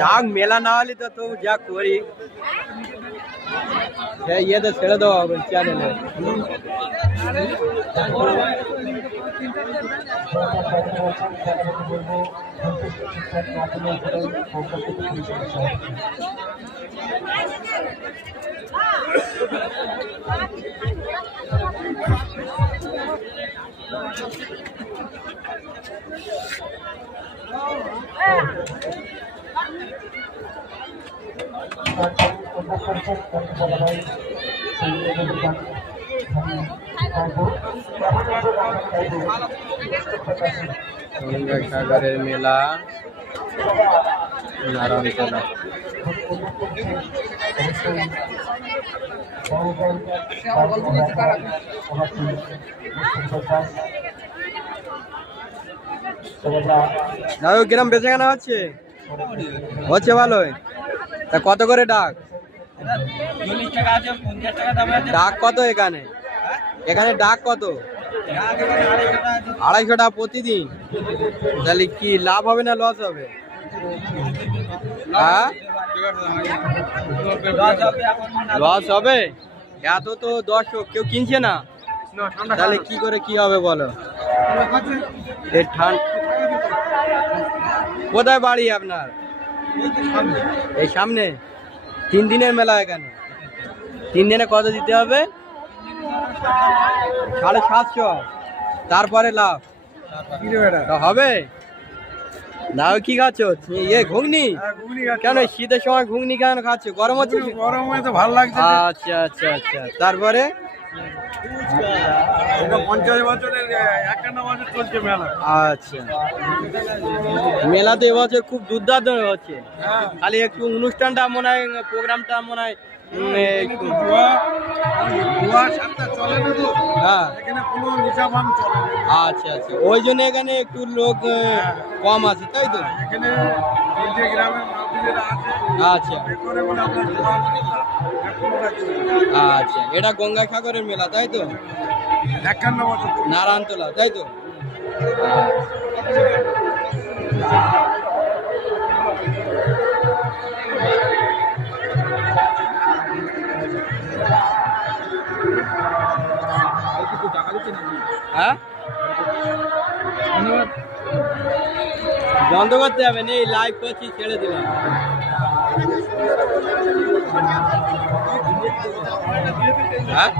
যাক মেলা না হলে তো যা করি ইয়েতে ছেড়ে দেওয়া হবে চ্যানেলে। সাগরের মেলা নারায়ণতলা। কিরম বেচে কেনা হচ্ছে? হচ্ছে ভালোই। তা কত করে ডাক? ডাক কত এখানে? এখানে ডাক কত? 250 টাকা প্রতিদিন। তাহলে কি লাভ হবে না লস হবে? হ্যাঁ লস হবে। এত তো দর্শক কেউ কিনছে না, তাহলে কি করে কি হবে বলো? কোথায় বাড়ি আপনার? এই সামনে। 3 দিনের মেলা এখানে। 3 দিনে কত দিতে হবে? 750। তারপরে লাভ হবে না? কি খাচ্ছ? ঘুগনি? কেন শীতের সময় ঘুগনি কেন খাচ্ছ? গরম হচ্ছে? গরমে তো ভালো লাগছে। আচ্ছা আচ্ছা আচ্ছা। তারপরে 50 বছরের 51 বছর চলছে মেলা। আচ্ছা, মেলাতে এবছর খুব দুর্দান্ত হচ্ছে। খালি একটু অনুষ্ঠানটা মনে হয়, প্রোগ্রামটা মনে হয় আচ্ছা আচ্ছা, ওই জন্য এখানে একটু লোক কম আছে, তাই তো? আচ্ছা আচ্ছা, এটা গঙ্গাসাগরের মেলা, তাই তো? 51 বছর নারায়ণতলা, তাই তো? হ্যাঁ বন্ধ করতে হবে না, এই লাইভ করছি, ছেড়ে দিলাম। হ্যাঁ